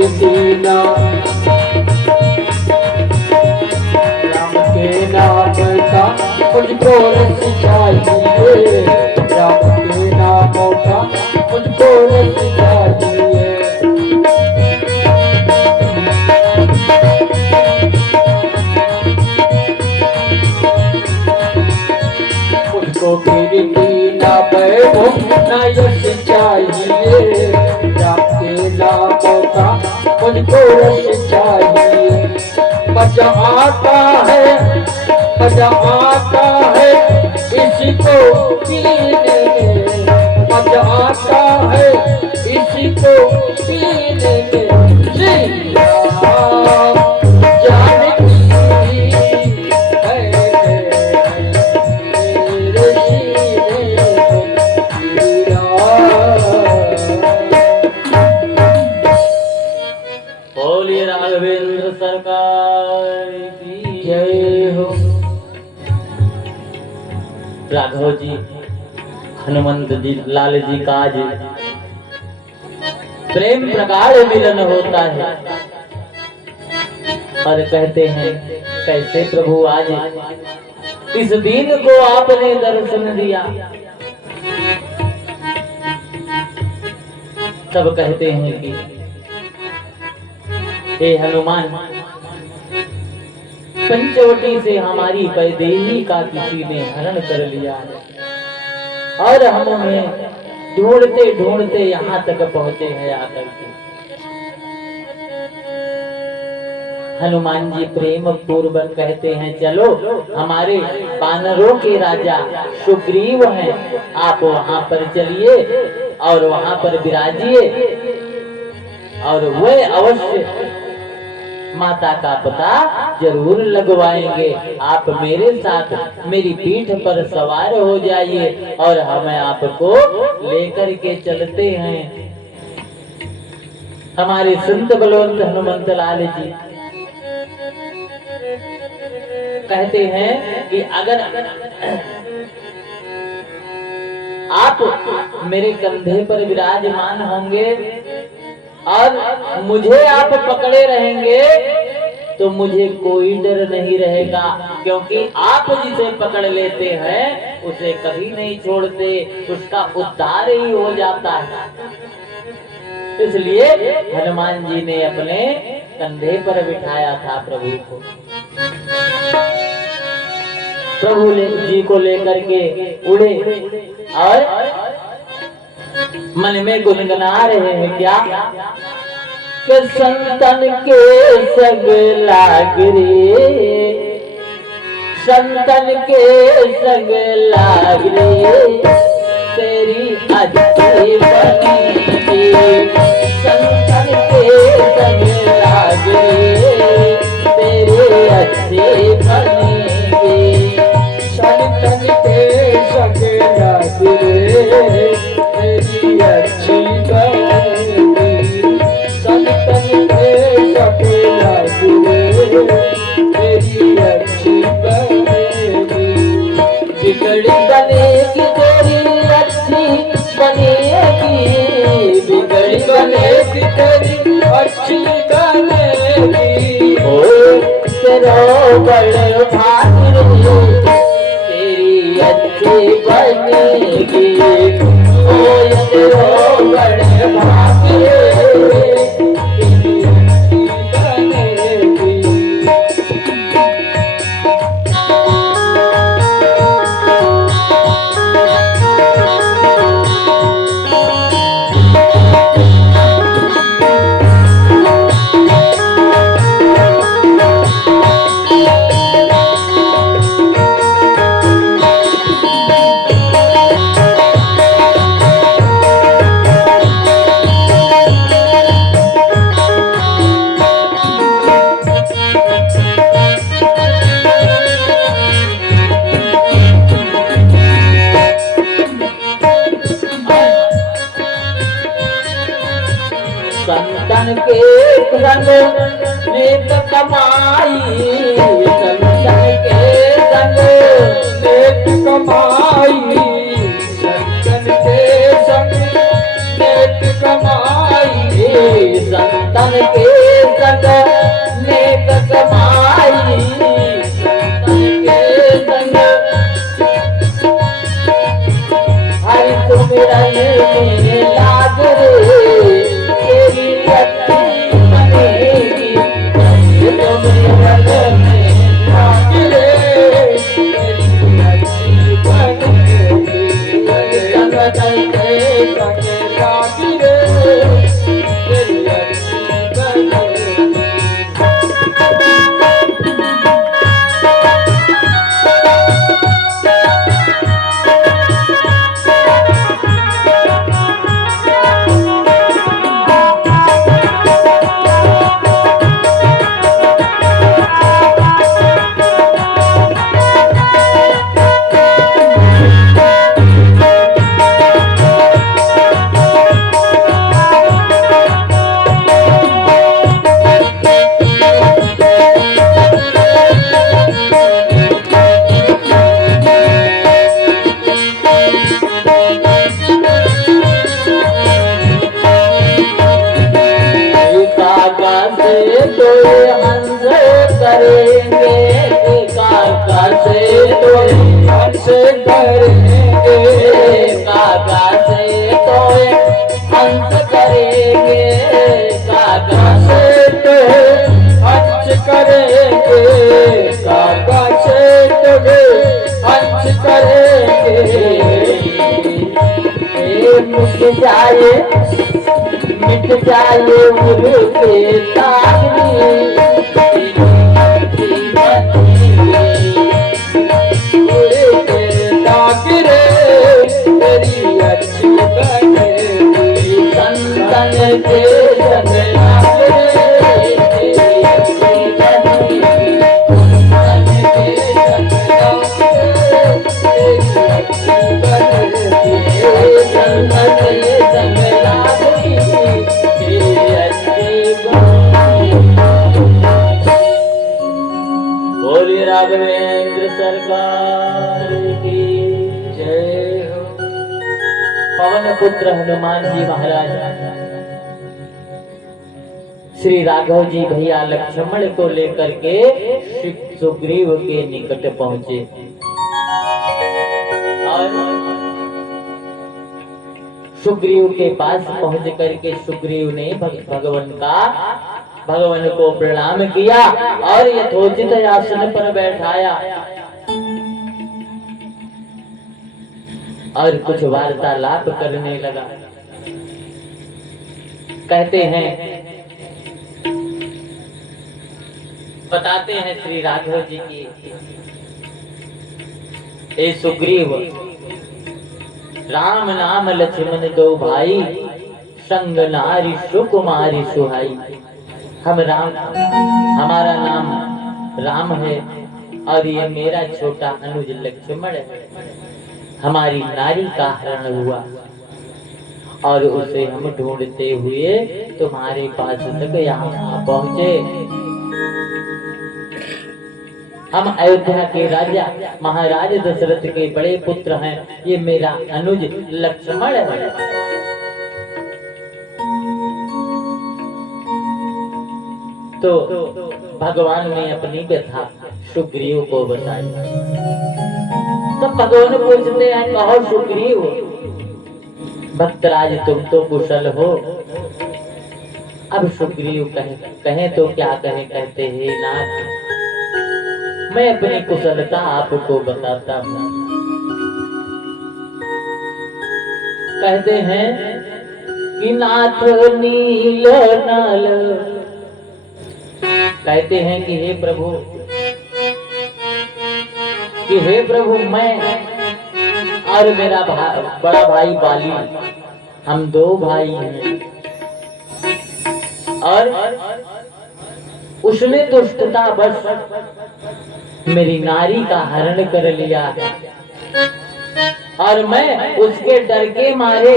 कीर्तिना राम के नाम का मुझको रस चाहिए, राम के नाम का मुझको रस चाहिए। मुझको कीर्तिना वैभव न यश चाहिए, राम के नाम का मुझको रस चाहिए। मजा आता है, मजा आता है इसको पीने में, मजा आता है इसको पीने में। श्री राम जानकी है मेरे सीने को, श्री राम। बोलिए राघवेंद्र सरकार की जय हो। राघव जी, हनुमंत जी, लाल जी का आज प्रेम प्रगाढ़ मिलन होता है और कहते हैं कैसे प्रभु आज इस दिन को आपने दर्शन दिया। तब कहते हैं कि हे हनुमान, पंचवटी से हमारी वैदेही का किसी ने हरण कर लिया है और हम उन्हें ढूंढते ढूंढते यहाँ तक पहुंचे हैं आकर के। हनुमान जी प्रेम पूर्वक कहते हैं चलो हमारे वानरों के राजा सुग्रीव हैं, आप वहां पर चलिए और वहां पर विराजिए और वह अवश्य माता का पता जरूर लगवाएंगे। आप मेरे साथ मेरी पीठ पर सवार हो जाइए और हम आपको लेकर के चलते हैं। हमारे संत बलवंत हनुमंत लाल जी कहते हैं कि अगर आप मेरे कंधे पर विराजमान होंगे और मुझे आप पकड़े रहेंगे तो मुझे कोई डर नहीं रहेगा, क्योंकि आप जिसे पकड़ लेते हैं उसे कभी नहीं छोड़ते, उसका उद्धार ही हो जाता है। इसलिए हनुमान जी ने अपने कंधे पर बिठाया था प्रभु को। प्रभु जी को लेकर के उड़े और मन में गुनगुना रहे हैं क्या कि संतन के संग लाग रे, संतन के संग लाग रे, तेरी अच्छी बनेगी। संतन के संग लाग रे, तेरी अच्छी बनेगी। संतन के संग लाग रे, तेरी अच्छी बनेगी। संतन के संग लाग रे, तेरी अच्छी बनेगी। बिगड़ी बनेगी तेरी अच्छी बनेगी, बिगड़ी बनेगी तेरी अच्छी बनेगी। ओ तेरो बड़ भाग रे, तेरी अच्छी बनेगी। ओ तेरो बड़ भाग रे, तेरी अच्छी बनेगी। संतन के संग नेक कमाई, संतन के संग नेक कमाई। संतन के संग नेक कमाई। संतन संतन के संग नेक कमाई, संतन के संग हरि सुमिरन में लाग रे, तेरी अच्छी बनेगी सुमिरन में लाग रे, तेरी अच्छी बनेगी संतन के संग लाग रे, तेरी अच्छी बनेगी। मिट जाए उनके तागनी, तेरी अच्छी बनेगी संतन के संग लाग रे, तेरी अच्छी बनेगी संतन के संग लाग रे, तेरी अच्छी बनेगी संतन के संग लाग रे, तेरी अच्छी बनेगी। बोलिए राघवेंद्र सरकार की जय हो। पवन पुत्र हनुमान जी महाराज श्री राघव जी भैया लक्ष्मण को लेकर के श्री सुग्रीव के निकट पहुंचे और सुग्रीव के पास पहुंच करके सुग्रीव ने भगवान को प्रणाम किया और यथोचित आसन पर बैठाया और कुछ वार्तालाप करने लगा। कहते हैं, बताते हैं श्री राघव जी की, ए सुग्रीव, राम नाम लक्ष्मण दो भाई, संग नारी सुकुमारी सुहाई। हम राम, हमारा नाम राम है और ये मेरा छोटा अनुज लक्ष्मण है। हमारी नारी का हरण हुआ और उसे हम ढूंढते हुए तुम्हारे पास तक यहाँ पहुंचे। हम अयोध्या के राजा महाराज दशरथ के बड़े पुत्र हैं, ये मेरा अनुज लक्ष्मण है। तो भगवान ने अपनी व्यथा सुग्रीव को बताई। तो भगवान पूछते हैं, कहो सुग्रीव, भक्तराज तुम तो कुशल हो। अब सुग्रीव कहे तो क्या कहे, कहते हैं नाथ, मैं अपनी कुशलता आपको बताता हूँ। कहते हैं कि नाथ नील नाल, कहते हैं कि हे प्रभु मैं और मेरा बड़ा भाई बाली, हम दो भाई हैं और उसने दुष्टता बस मेरी नारी का हरण कर लिया है और मैं उसके डर के मारे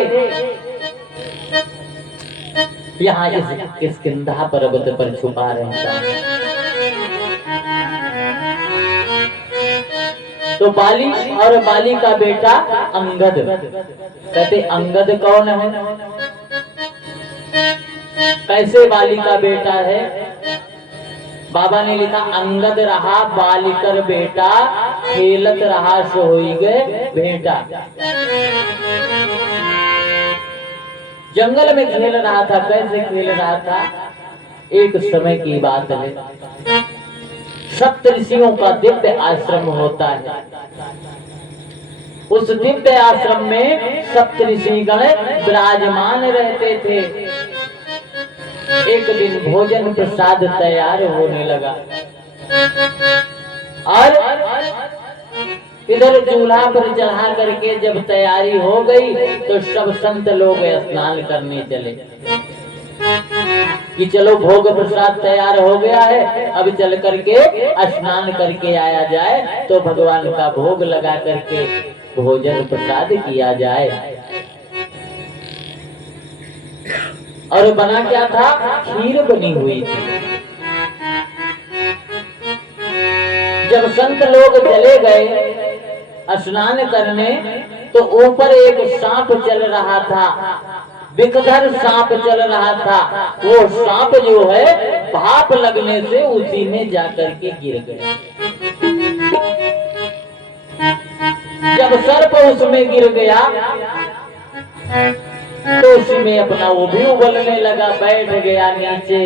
यहाँ इस किष्किंधा पर्वत पर छुपा रहता हूं। तो बाली और बाली का बेटा अंगद, कहते अंगद कौन है? कैसे बाली का बेटा है? बाबा ने लिखा, अंगद रहा बालिकर बेटा, खेलत रहा सोई गए बेटा। जंगल में खेल रहा था। कैसे खेल रहा था? एक समय की बात है, सप्तऋषियों का दिव्य आश्रम होता है। उस दिव्य आश्रम में सप्तऋषिगण विराजमान रहते थे। एक दिन भोजन प्रसाद तैयार होने लगा और इधर चूल्हा पर चढ़ा करके जब तैयारी हो गई तो सब संत लोग स्नान करने चले कि चलो भोग प्रसाद तैयार हो गया है, अब चल करके स्नान करके आया जाए तो भगवान का भोग लगा करके भोजन प्रसाद किया जाए। और बना क्या था? खीर बनी हुई थी। जब संत लोग चले गए स्नान करने तो ऊपर एक सांप चल रहा था, विकधर सांप चल रहा था। वो सांप जो है भाप लगने से उसी में जाकर के गिर गया। जब सर्प उसमें गिर गया तो उसी में अपना वो भी उबलने लगा, बैठ गया नीचे।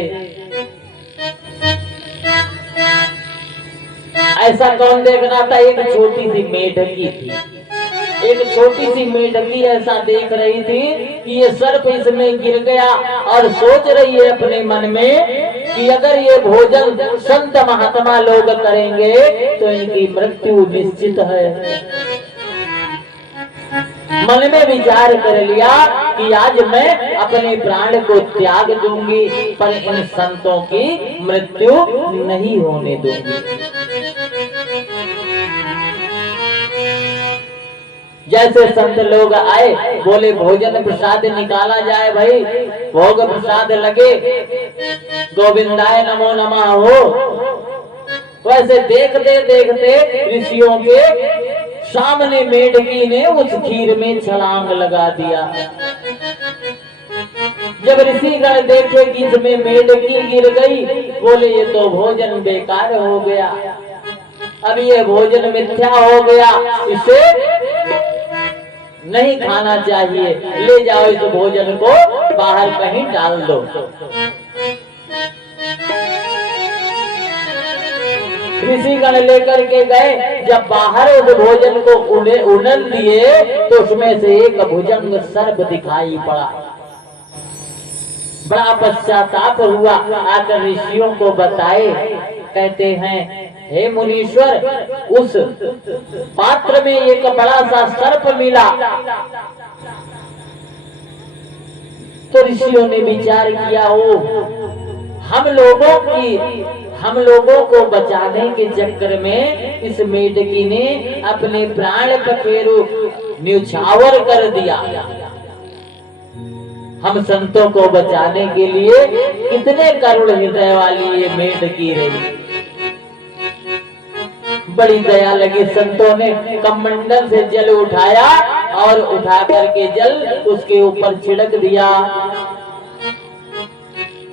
ऐसा कौन देख रहा था? एक छोटी सी मेढकी थी। एक छोटी सी मेढकी ऐसा देख रही थी कि ये सर्प इसमें गिर गया और सोच रही है अपने मन में कि अगर ये भोजन संत महात्मा लोग करेंगे तो इनकी मृत्यु निश्चित है। मन में विचार कर लिया कि आज मैं अपने प्राण को त्याग दूंगी पर इन संतों की मृत्यु नहीं होने दूंगी। जैसे संत लोग आए, बोले भोजन प्रसाद निकाला जाए भाई, भोग प्रसाद लगे, गोविंदाय नमो नमः हो। वैसे देखते देखते ऋषियों के सामने मेढकी ने उस खीर में छलांग लगा दिया। जब ऋषिगण देखे कि इसमें मेढकी गिर गई, बोले ये तो भोजन बेकार हो गया, अब ये भोजन मिथ्या हो गया, इसे नहीं खाना चाहिए, ले जाओ इस भोजन को बाहर कहीं डाल दो। ऋषिगण लेकर के गए, जब बाहर उस भोजन को उड़ेल दिए तो उसमें से एक भुजंग सर्प दिखाई पड़ा। बड़ा पश्चाताप हुआ, आकर ऋषियों को बताए। कहते हैं, हे मुनीश्वर, उस पात्र में एक बड़ा सा सर्प मिला। तो ऋषियों ने विचार किया, ओ हम लोगों को बचाने के चक्कर में इस मेढकी ने अपने प्राण पखेरु न्यौछावर कर दिया। हम संतों को बचाने के लिए कितने करुण हृदय वाली ये मेढकी रही। बड़ी दया लगी, संतों ने कमंडल से जल उठाया और उठा करके जल उसके ऊपर छिड़क दिया।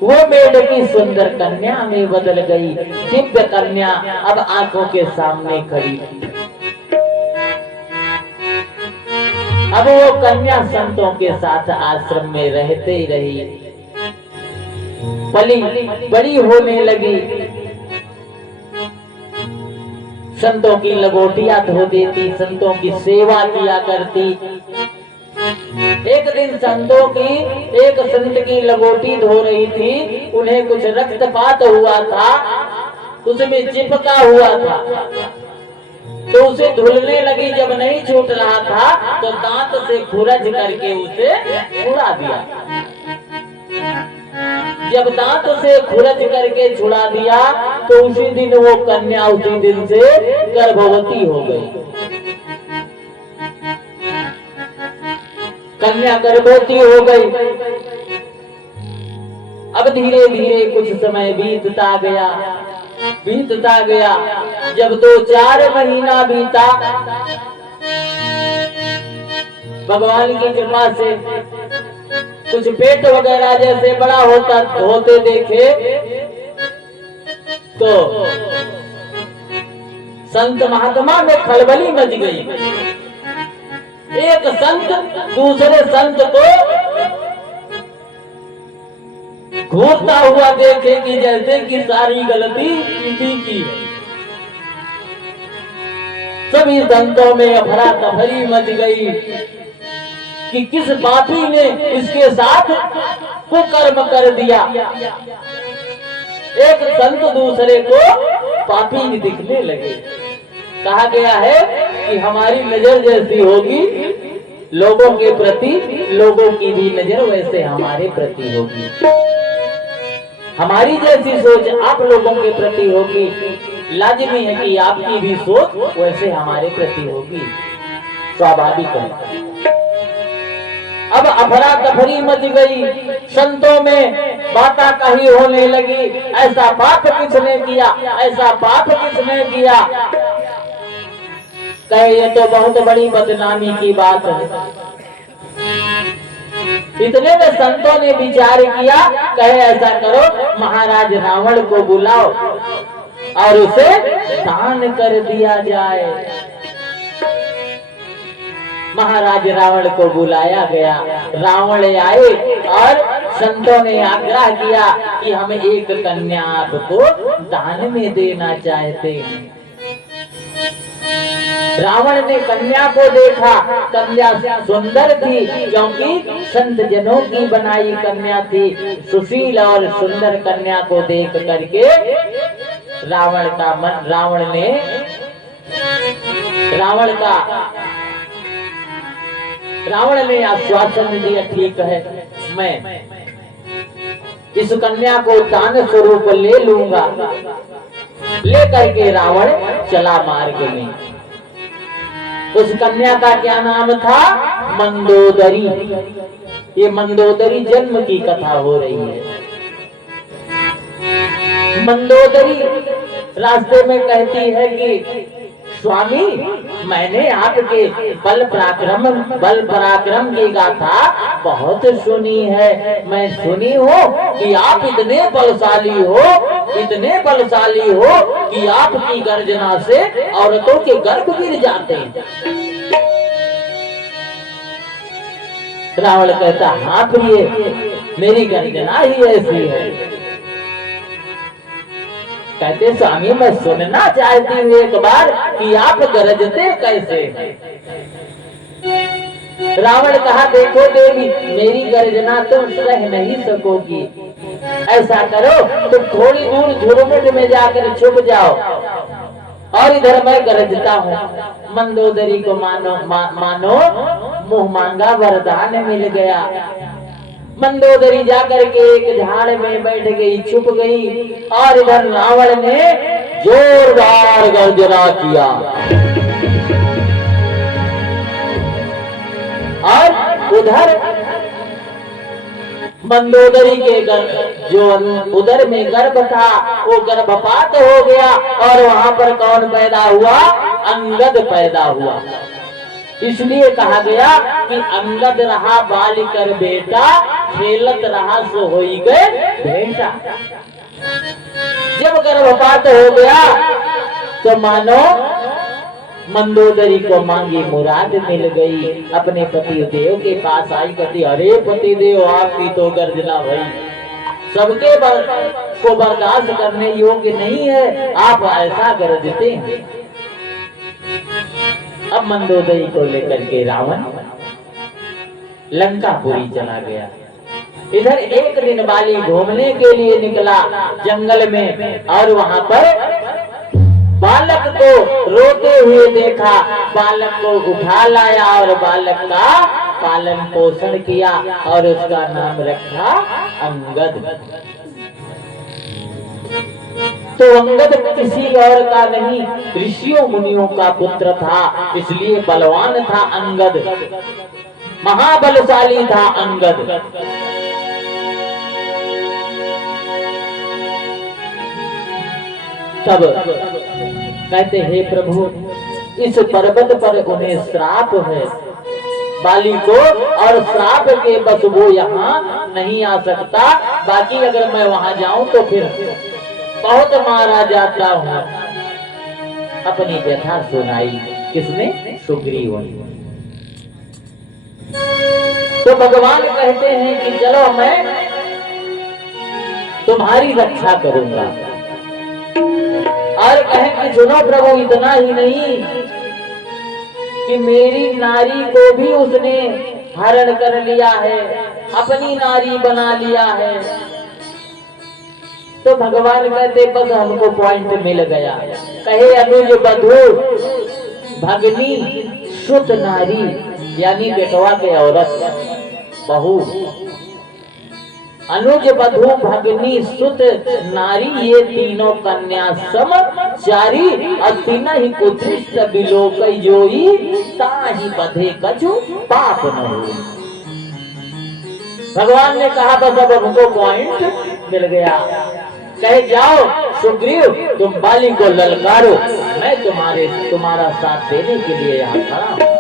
वो मेढकी सुंदर कन्या में बदल गई। दिव्य कन्या अब आंखों के सामने खड़ी। अब वो कन्या संतों के साथ आश्रम में रहते ही रही। पली बड़ी होने लगी, संतों की लंगोटियां धो देती, संतों की सेवा किया करती। एक दिन संतों की एक संत की लंगोटी धो रही थी, उन्हें कुछ रक्तपात हुआ था, उसमें चिपका हुआ था, तो उसे धुलने लगी। जब नहीं छूट रहा था तो दांत से खुरच करके उसे छुड़ा दिया। जब दांत से खुरच करके छुड़ा दिया तो उसी दिन वो कन्या उसी दिन से गर्भवती हो गई। कन्या गर्भवती हो गई। अब धीरे धीरे कुछ समय बीतता गया। जब 2-4 महीना बीता, भगवान की कृपा से कुछ पेट वगैरह जैसे बड़ा होते देखे तो संत महात्मा में खलबली मच गई। एक संत दूसरे संत को घूरता हुआ देखे कि जैसे कि सारी गलती इसी की है। सभी संतों में अफरा तफरी मच गई कि किस पापी ने इसके साथ कुकर्म कर दिया। एक संत दूसरे को पापी दिखने लगे। कहा गया है कि हमारी नजर जैसी होगी लोगों के प्रति, लोगों की भी नजर वैसे हमारे प्रति होगी। हमारी जैसी सोच आप लोगों के प्रति होगी, लाजिमी है कि आपकी भी सोच वैसे हमारे प्रति होगी, स्वाभाविक है। अब अफरा तफरी मच गई, संतों में बाता कही होने लगी। ऐसा पाप किसने किया, ऐसा पाप किसने किया। कहे ये तो बहुत बड़ी बदनामी की बात है। इतने में संतों ने विचार किया, कहे ऐसा करो महाराज रावण को बुलाओ और उसे दान कर दिया जाए। महाराज रावण को बुलाया गया, रावण आए और संतों ने आग्रह किया कि हम एक कन्या आपको दान में देना चाहते हैं। रावण ने कन्या को देखा, कन्या सुंदर थी क्योंकि संत जनों की बनाई कन्या थी। सुशील और सुंदर कन्या को देख करके रावण ने आश्वासन दिया, ठीक है मैं इस कन्या को दान स्वरूप ले लूंगा। लेकर के रावण चला मार्ग में। उस कन्या का क्या नाम था, मंदोदरी। ये मंदोदरी जन्म की कथा हो रही है। मंदोदरी रास्ते में कहती है कि स्वामी मैंने आपके बल पराक्रम की गाथा बहुत सुनी है। मैं सुनी हूँ कि आप इतने बलशाली हो कि आपकी गर्जना से औरतों के गर्भ गिर जाते हैं। रावण कहता, हाँ प्रिय, मेरी गर्जना ही ऐसी है। कहते स्वामी मैं सुनना चाहती हूँ एक बार कि आप गरजते कैसे हैं। रावण कहा, देखो देवी मेरी गर्जना तुम सह नहीं सकोगी। ऐसा करो तुम थोड़ी दूर झुरमुट में जाकर छुप जाओ और इधर मैं गरजता हूँ। मंदोदरी को मानो मुंह मांगा वरदान मिल गया। मंदोदरी जाकर के एक झाड़ में बैठ गई, छुप गई और इधर रावण ने जोरदार गर्जना किया और उधर मंदोदरी के जो उधर में गर्भ था वो गर्भपात हो गया और वहां पर कौन पैदा हुआ, अंगद पैदा हुआ। इसलिए कहा गया कि अंगद रहा बाल कर बेटा, खेलत रहा सो होई गए बेटा। जब गर्भपात हो गया तो मानो मंदोदरी को मांगी मुराद मिल गई। अपने पति देव के पास आई, कहती अरे पति देव आपकी तो गर्जना भई, सबके को बर्दाश्त करने योग्य नहीं है, आप ऐसा गरजते हैं। अब मंदोदरी को लेकर के रावण लंकापुरी चला गया। इधर एक दिन बाली घूमने के लिए निकला जंगल में और वहां पर बालक को रोते हुए देखा। बालक को उठा लाया और बालक का पालन पोषण किया और उसका नाम रखा अंगद। तो अंगद किसी और का नहीं, ऋषियों मुनियों का पुत्र था, इसलिए बलवान था अंगद, महाबलशाली था अंगद। तब कहते हे प्रभु, इस पर्वत पर उन्हें श्राप है, बाली को, और श्राप के बस वो यहाँ नहीं आ सकता। बाकी अगर मैं वहां जाऊं तो फिर बहुत मारा जाता हूँ। अपनी व्यथा सुनाई किसने? सुग्रीव ने। तो भगवान कहते हैं कि चलो मैं तुम्हारी रक्षा करूंगा। और कहें कि सुनो प्रभु, इतना ही नहीं कि मेरी नारी को भी उसने हरण कर लिया है, अपनी नारी बना लिया है। तो भगवान कहते बस हमको पॉइंट मिल गया। कहे अनुज बधू भगनी सुत नारी, यानी बेटवा के औरत बहू, अनुज बधू भगनी सुत नारी, ये तीनों कन्या समचारी, और तीन ही कुदृष्ट बिलोक जोई, ताहि बधे कछु पाप न हो। भगवान ने कहा बस अब हमको पॉइंट मिल गया। कहे जाओ सुग्रीव, तुम बाली को ललकारो, मैं तुम्हारा साथ देने के लिए यहाँ खड़ा हूं।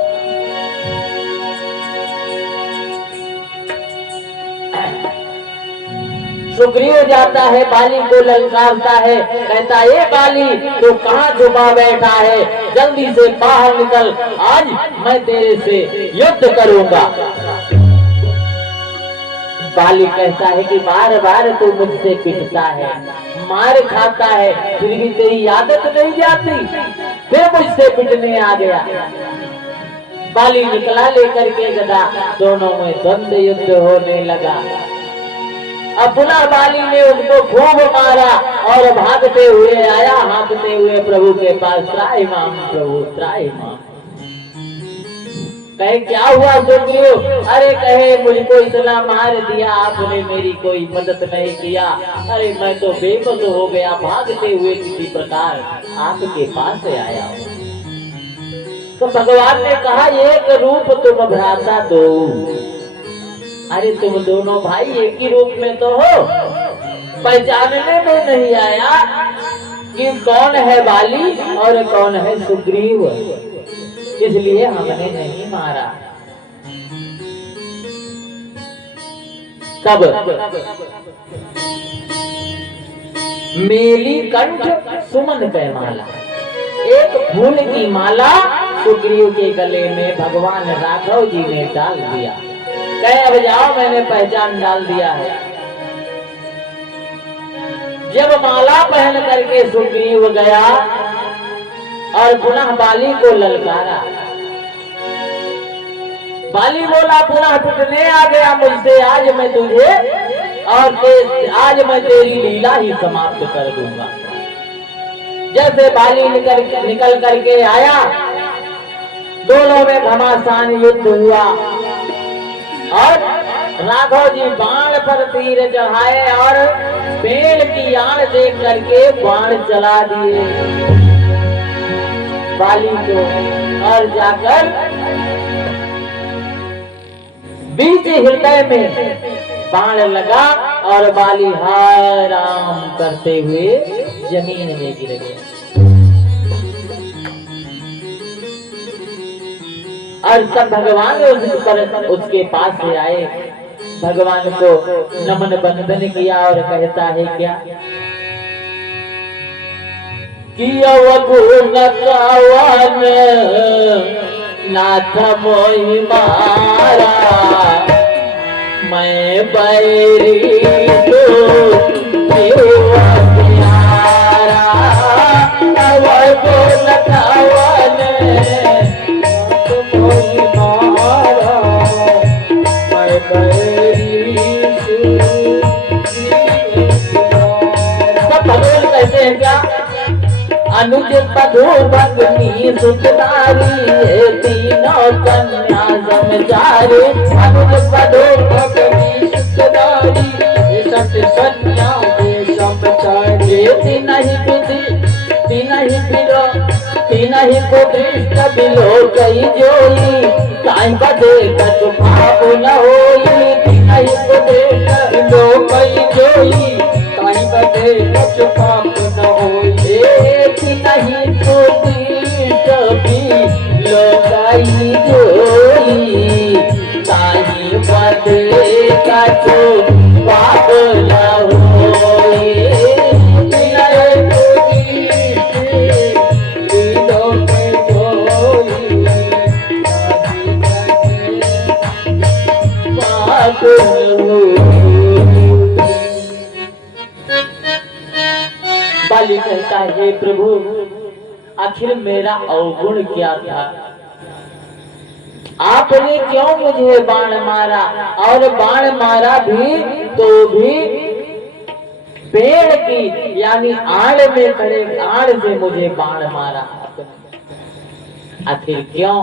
सुग्रीव जाता है, बाली को ललकारता है, कहता है बाली तो कहाँ छुपा बैठा है, जल्दी से बाहर निकल, आज मैं तेरे से युद्ध करूंगा। बाली कहता है कि बार बार तू मुझसे पिटता है, मार खाता है, फिर भी तेरी आदत नहीं जाती, फिर मुझसे पिटने आ गया। बाली निकला लेकर के गदा, दोनों में द्वंद्व युद्ध होने लगा। अब पुनः बाली ने उसको खूब मारा और भागते हुए आया, हाँकते हुए प्रभु के पास, त्राहिमाम प्रभु त्राहिमाम। कहे क्या हुआ सुग्रीव? अरे कहे मुझको इतना मार दिया आपने, मेरी कोई मदद नहीं किया, अरे मैं तो बेबस हो गया, भागते हुए किसी प्रकार आपके पास आया हूँ। तो भगवान ने कहा एक रूप तुम भ्राता दो, अरे तुम दोनों भाई एक ही रूप में तो हो, पहचानने में नहीं आया कि कौन है बाली और कौन है सुग्रीव, इसलिए हमने नहीं मारा। तब मेली कंठ सुमन पे माला, एक फूल की माला सुग्रीव के गले में भगवान राघव जी ने डाल दिया। कहे अब जाओ, मैंने पहचान डाल दिया है। जब माला पहन करके सुग्रीव गया और पुनः बाली को ललकारा, बाली बोला पुनः पिटने आ गया मुझसे, आज मैं तुझे और आज मैं तेरी लीला ही समाप्त कर दूंगा। जैसे बाली निकल करके आया, दोनों में घमासान युद्ध हुआ और राघव जी बाण पर तीर चढ़ाए और पेड़ की आड़ देख करके बाण चला दिए बाली को, और जाकर बीच हृदय में बाण लगा और बाली हाय राम करते हुए जमीन में गिर गया। और तब भगवान उसके पास से आए, भगवान को नमन बंदन किया और कहता है क्या कि नाथ मोहि मारा, मैं बैरी तो प्यारा, अनुज बधू भगनी सुतनारी, तीनों कन्या समचारी, अनुज बधू भगनी सुतनारी, सत कन्या समचारी, तीन ही कुदृष्ट बिलोक जोई, ताहि बधे कछु पाप न होई, तीन ही कुदृष्ट बिलोक जोई, ताहि बधे कछु पाप न होई, नहीं तो लोकाई जोई, बाली कहता है, हे प्रभु आखिर मेरा अवगुण क्या था? आपने क्यों मुझे बाण मारा? और बाण मारा भी तो भी पेड़ की यानी आड़ में खड़े आड़ से मुझे बाण मारा आपने। आखिर क्यों?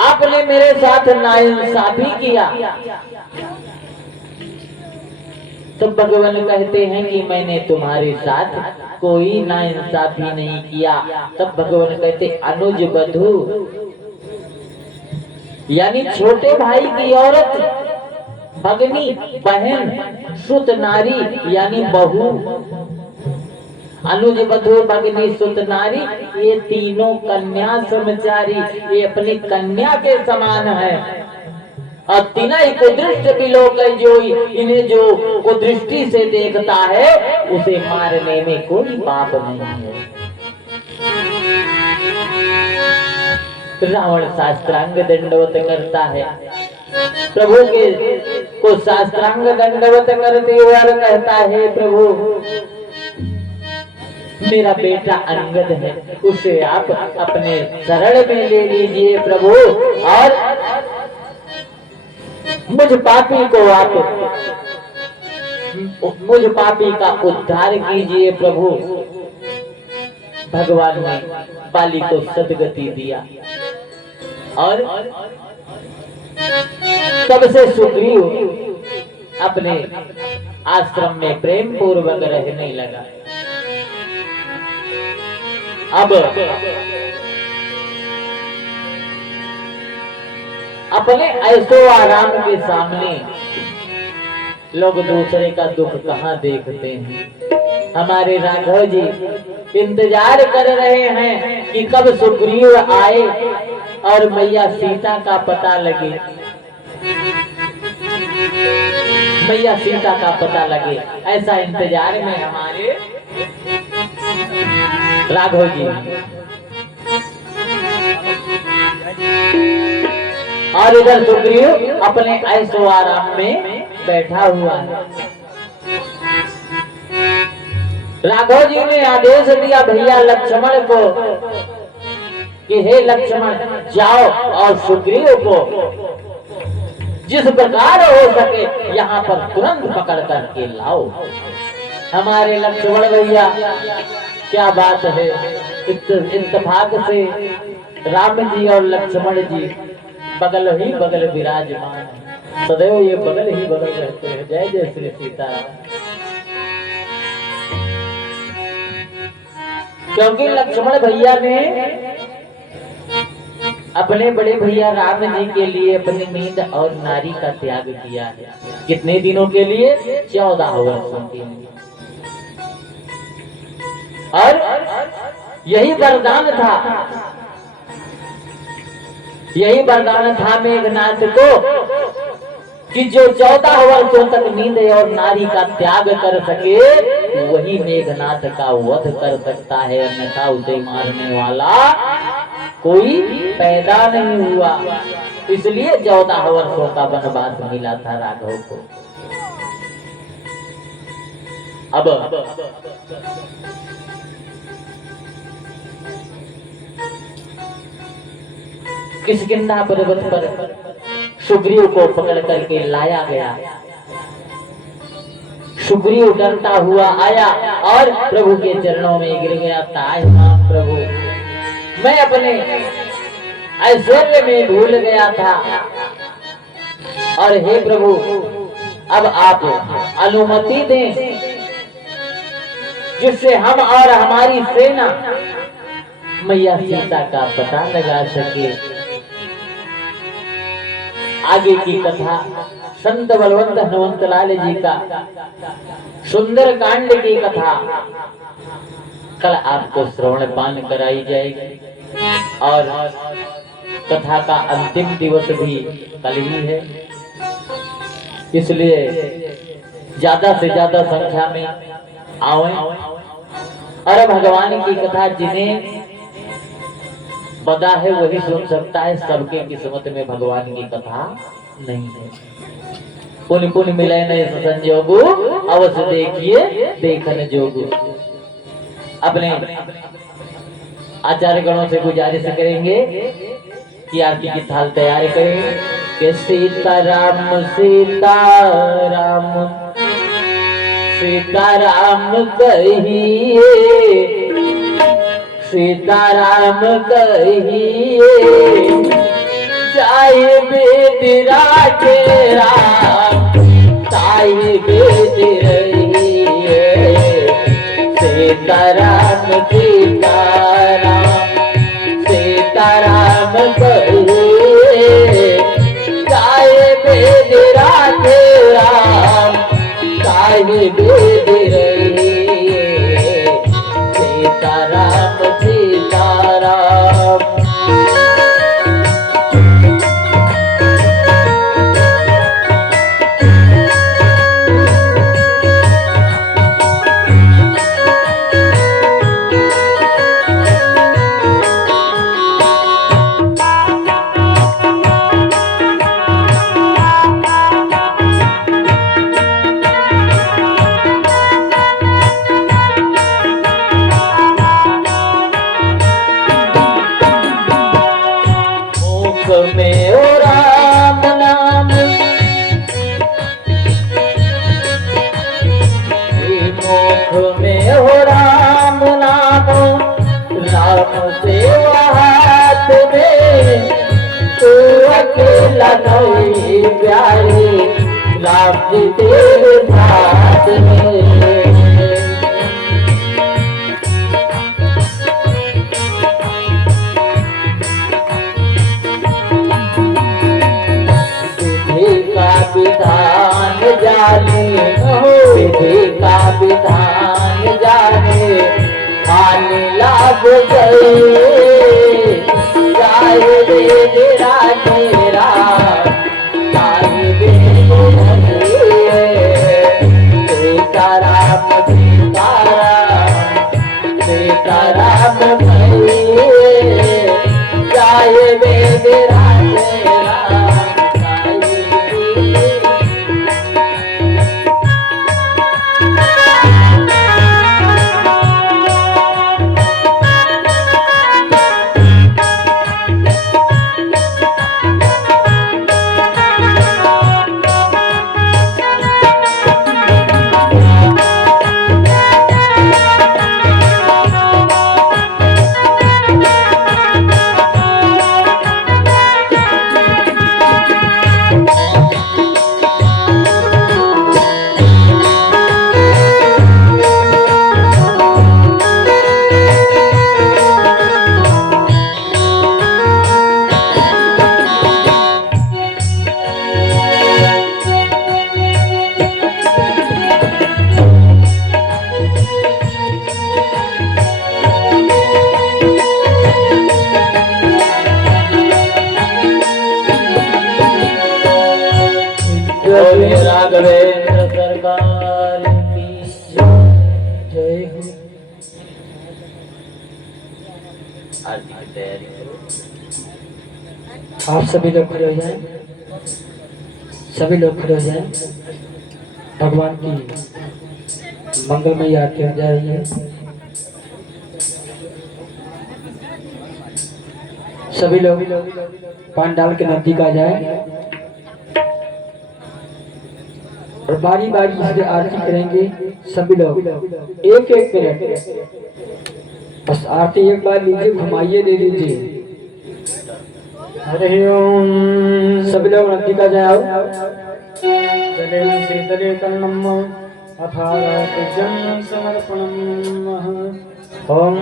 आपने मेरे साथ नाइंसाफी किया। तो भगवान कहते हैं कि मैंने तुम्हारे साथ कोई नाइंसाफी नहीं किया। तब भगवान कहते अनुज बधू यानी छोटे भाई की औरत, भगनी बहन, सुत नारी यानी बहू, अनुज बधू भगनी सुत नारी, ये तीनों कन्या समचारी, ये अपनी कन्या के समान है। और तीना ही कुदृष्ट बिलोक जो इन्हें जो कुदृष्टि से देखता है उसे मारने में कोई पाप नहीं है। रावण शास्त्रांग दंडवत करता है, प्रभु के को शास्त्रांग दंडवत करते हुए कहता है, प्रभु मेरा बेटा अंगद है, उसे आप अपने शरण में ले लीजिए प्रभु, और मुझ पापी को आप मुझ पापी का उद्धार कीजिए प्रभु। भगवान ने बाली को सदगति दिया और तब से सुग्रीव अपने आश्रम में प्रेम पूर्वक रहने लगा। अब अपने ऐसो आराम के सामने लोग दूसरे का दुख कहाँ देखते हैं। हमारे राघव जी इंतजार कर रहे हैं कि कब सुग्रीव आए और मैया सीता का पता लगे, मैया सीता का पता लगे, ऐसा इंतजार में हमारे राघव जी। और इधर सुग्रीव अपने ऐसो आराम में बैठा हुआ है। राघव जी ने आदेश दिया भैया लक्ष्मण को कि हे लक्ष्मण जाओ और सुग्रीव को जिस प्रकार हो सके यहाँ पर तुरंत पकड़ करके लाओ। हमारे लक्ष्मण भैया क्या बात है, इत्तेफाक से राम जी और लक्ष्मण जी बगल ही बगल विराजमान है, सदैव ये बगल ही बगल रहते हैं। जय जय श्री सीताराम। क्योंकि लक्ष्मण भैया ने अपने बड़े भैया राम जी के लिए अपनी नींद और नारी का त्याग किया है। कितने दिनों के लिए? 14 वर्षों के लिए। और यही वरदान था, यही वरदान था मेघनाथ को कि जो 14 वर्षों तक नींद और नारी का त्याग कर सके वही मेघनाथ का वध कर सकता है, अन्यथा उसे मारने वाला कोई पैदा नहीं हुआ। इसलिए 14 वर्षों का वनवास मिला था राघव को। अब किष्किंधा पर्वत पर सुग्रीव को पकड़ करके लाया गया। सुग्रीव डरता हुआ आया और प्रभु के चरणों में गिर गया। ताय मां प्रभु, मैं अपने ऐश्वर्य में भूल गया था, और हे प्रभु अब आप अनुमति दें जिससे हम और हमारी सेना मैया सीता का पता लगा सके। आगे की कथा संत बलवंत हनुमंत लाल जी का सुंदर कांड की कथा कल आपको श्रवण पान कराई जाएगी, और कथा का अंतिम दिवस भी कल ही है। इसलिए ज्यादा से ज्यादा संख्या में आवे और भगवान की कथा जिन्हें पता है वही सुन सकता है। सबके किस्मत में भगवान की कथा नहीं है। पुण्य पुण्य मिले नहीं संजोगु, अवश्य देखिए देखन जोगु। अपने आचार्य गणों से गुजारिश करेंगे कि आरती की थाल तैयार करें कि सीताराम सीताराम सीताराम कहिए सीताराम कहिए जाए बेदरा के राम ताई बेद रहिए सीताराम सीताराम सीताराम कहिए जाए बेदरा के राम ताई बेद रहिए सीताराम सीताराम। में ओ राम नाम मुख में हो राम नाम राम से हाथ में तू अकेला नहीं प्यारे राम जी तेरे साथ में विधान जाने विधि का विधान जाने खाने लाभ गए जाए वेद राजेरा जाए वेद सीताराम सीताराम सीताराम जाए वेद राजेरा। राघवेंद्र सरकार की जय हो। आरती की तैयारी करो। आप सभी लोग खड़े हो जाएं, सभी लोग खड़े हो जाएं। भगवान की मंगलमयी आरती हो जा रही है। सभी लोग पान डाल के नजदीक आ जाए और बारी बारी से आरती करेंगे। सभी लोग एक एक मिनट बस आरती एक बार लीजिए, घुमाइए, दे दीजिए। हरि ओम। सभी लोग नजदीक आ जाओ। जलेन शीतले कर्णम अथाराजन समर्पणम ओम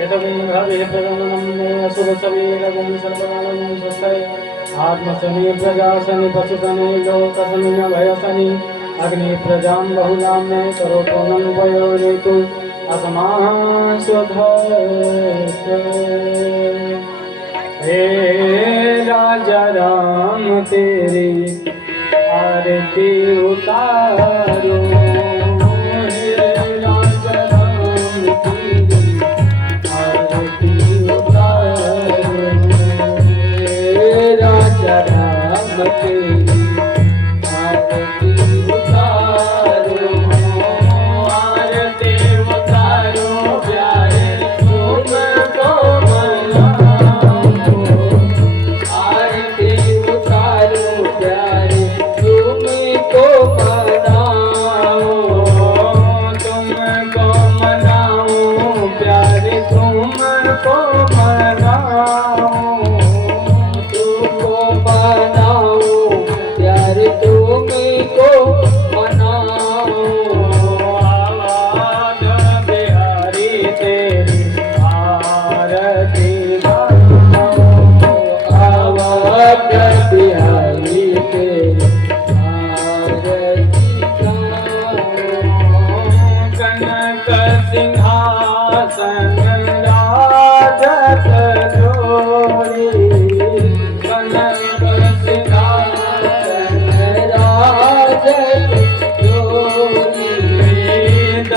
यदविंद्रवे प्रगमनम असुरसवीरगं सर्वकालं स्वस्ति आत्मसनि प्रजासनि पशुसनि लोकसनि न भयसनि अग्नि प्रजां बहुलां मे करोतनं वयोरेतु असमाः स्वधर्ष। हे राजा राम तेरी आरती उतारो, हे राजा राम तेरी आरती उतारो, हे राजा राम तेरी आरती उतारो, आरती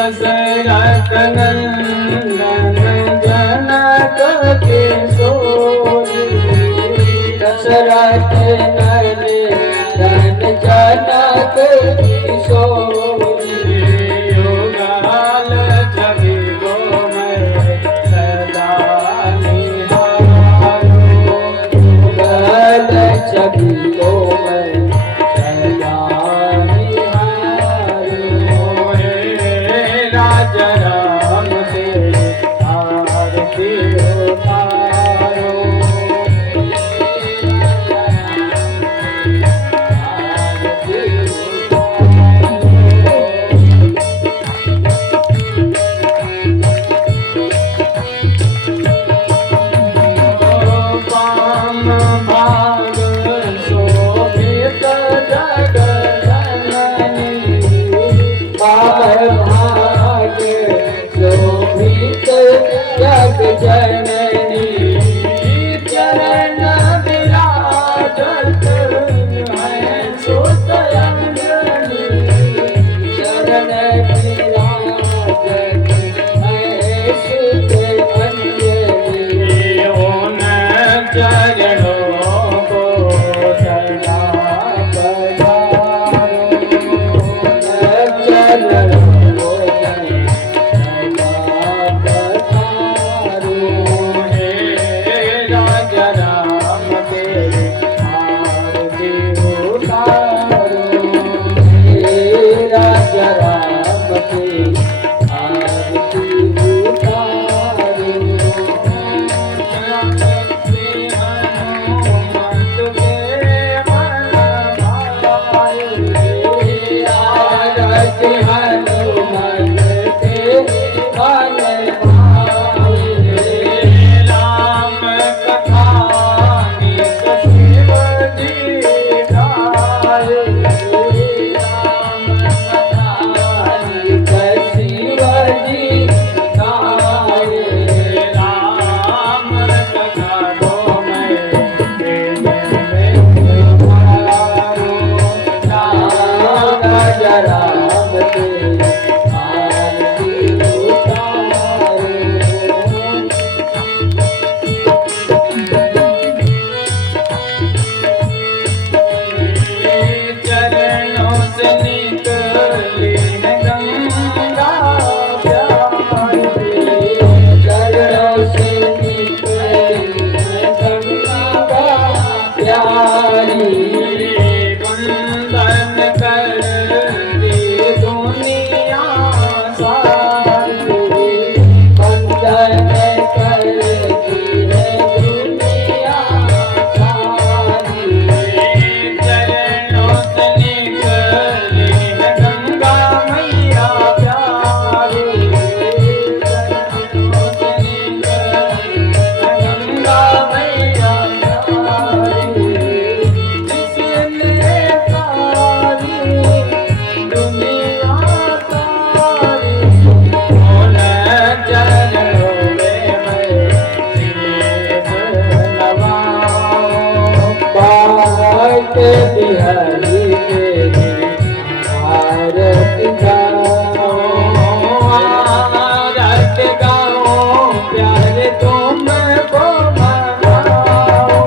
दशरथ नंदन जनक किशोरी दशरथ नंदन जनक किशोरी युगल छवि को मैं सदा निहारूं युगल छवि को मैं सदा निहारूं। राजा राम से आरती उतारो पाम भाग शोभित जग जननी पार भाग शोभित जग जननी चरण विराजत है सुत अंजनी चरण विराजत है सुत अंजनी। उन चरणों को सदा पधारो चरणों को सदा पधारो। हे राजा राम तेरी आरती उतारो हे राजा राम की आरती उतारो। आरती हनुमत के मन भाए। राम कथा नित शिव जी गाए राम कथा नित शिव जी गाए। राम कथा को मैं मारो राजा राम के आरती उतारो। चरणों से निकली है गंगा प्यारी चरणों से निकली गंगा प्यारी। वंदन करती दुनिया सारी वंदन करती है दुनिया सारी। चरणों से निकली है गंगा मैया प्यारी चरणों से निकली है गंगा मैया प्यारी जिसने सारी दुनिया सारी उन चरणों में मैं शीश नवाऊं बात बिहारी तेरी आरती गाओ। आरत गाओ प्यारे तुमको मनाओ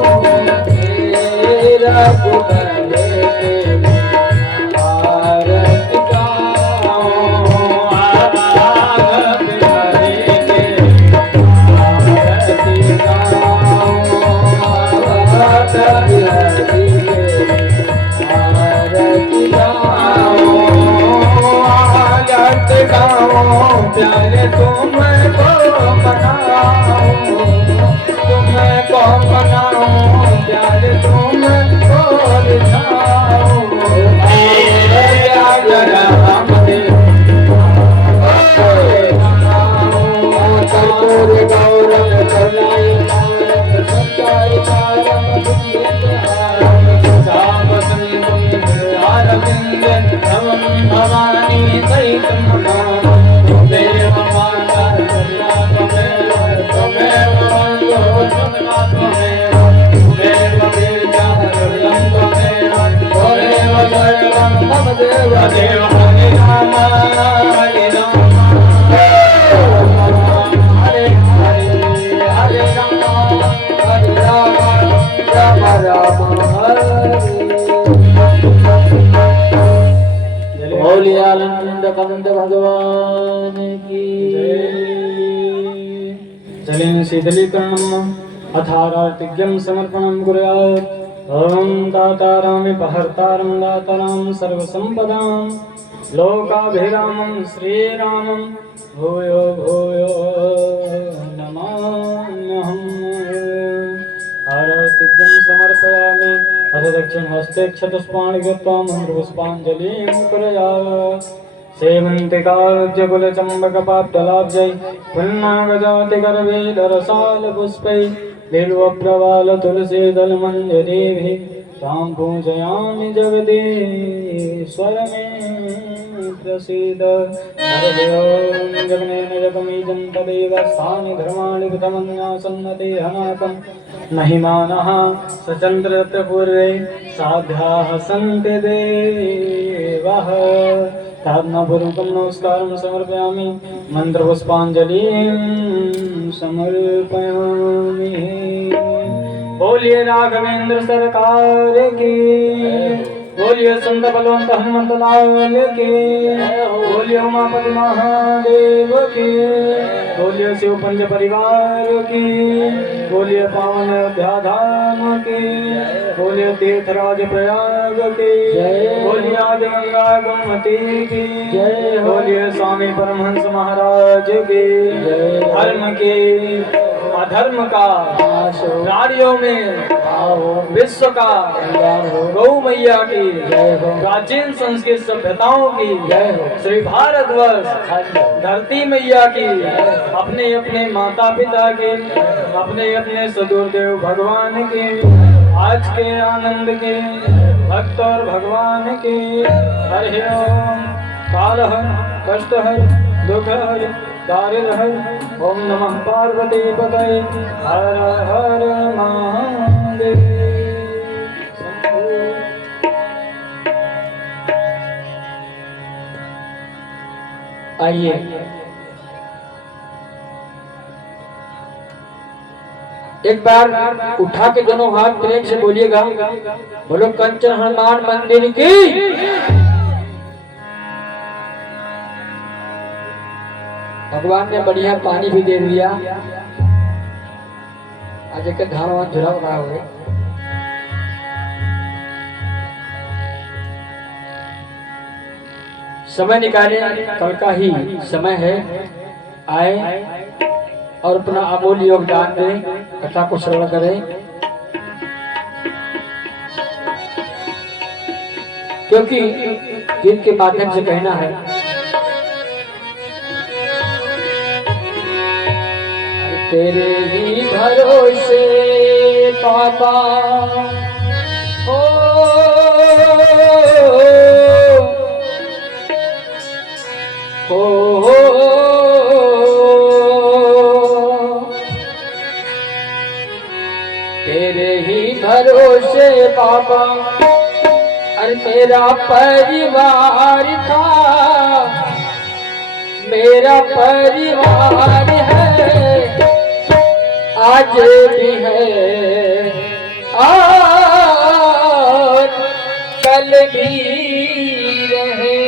तेरा गुण तेरी आरती गाओ। आरत हरि के आरती गाओ बात बिहारी तेरी आरती गाओ। आरत गाओ प्यारे तुमको मनाओ तुमको मनाओ प्यारे तुमको रिझाओ राजा राम कर्पूर गौरव करुणाय नारायण संचार कारम साम संगम अरविंद नमः भवानी सहितं नमामि देव माता त्वमेव वन्दो सदा त्वमेव त्वमेव वीर्यं हृदयं त्वमेव त्वमेव सर्वं मम देव देव हरे राम गोपालनंद कंद भगवान की चलेन शीतलीकरणम् अथारार्तिज्ञं समर्पणं कुर्यात्। ॐ दातारामिपहर्तारं दातारां सर्वसम्पदां लोकाभिरामं श्रीरामं भूयो भूयो नमाम्यहम्। आरार्तिज्ञं समर्पयामि अथ दक्षिणहस्ते क्षतपुष्पाणि कृत्वा मन्त्रपुष्पाञ्जलिं कुर्यात्। सेवन्तिकारुज्यकुलचम्बकपाप्तलाब्जै पुन्नागजातिकरवेदरसालपुष्पै बिल्वप्रवालतुलसीदलमञ्जरीभिः तां पूजयामि जगदीश्वरमे प्रसीद। हरिः ॐ जगनेन जगमीजं तदेव स्थानि धर्माणि कृतमन्यासन्नते हनाकं न हि मानः सचन्द्रत्र पूर्वे साध्याः सन्ति देवः। तात्मापूर्वकं नमस्कारं समर्पयामि मंत्रपुष्पांजलिं समर्पयामि। बोलिए राघवेंद्र सरकार की, बोलिए संत बलवंत हनुमंत लाल की, बोलिए उमापति महादेव की, बोलिए शिव पंच परिवार की, बोलिए पावन अयोध्या धाम की, बोलिए तीर्थराज प्रयाग की, बोलिए आदि गंगा गोमती की, बोलिए स्वामी परमहंस महाराज की। धर्म की अधर्म का प्राणियों में विश्व का गौ मैया की प्राचीन संस्कृत सभ्यताओं की श्री भारतवर्ष धरती मैया की अपने अपने माता पिता के अपने अपने सदुरदेव भगवान के आज के आनंद के भक्त और भगवान के। हरि ओम कालहर कष्टहर दुखहर दारिद्र्यहर। ओम नमः पार्वती पतये हर हर महादेव। आइए एक बार उठा के दोनों हाथ प्रेम से बोलिएगा, बोलो कंचन हनुमान मंदिर की। भगवान ने बढ़िया पानी भी दे दिया। आज एक धान झुला रहा हो समय निकाले, कल का ही समय है, आए और अपना अमूल्य योगदान दें, कथा को श्रवण करें। क्योंकि गीत के माध्यम से कहना है, तेरे ही भरोसे पापा हो तेरे ही भरोसे पापा और मेरा परिवार था, मेरा परिवार है आज भी है और कल भी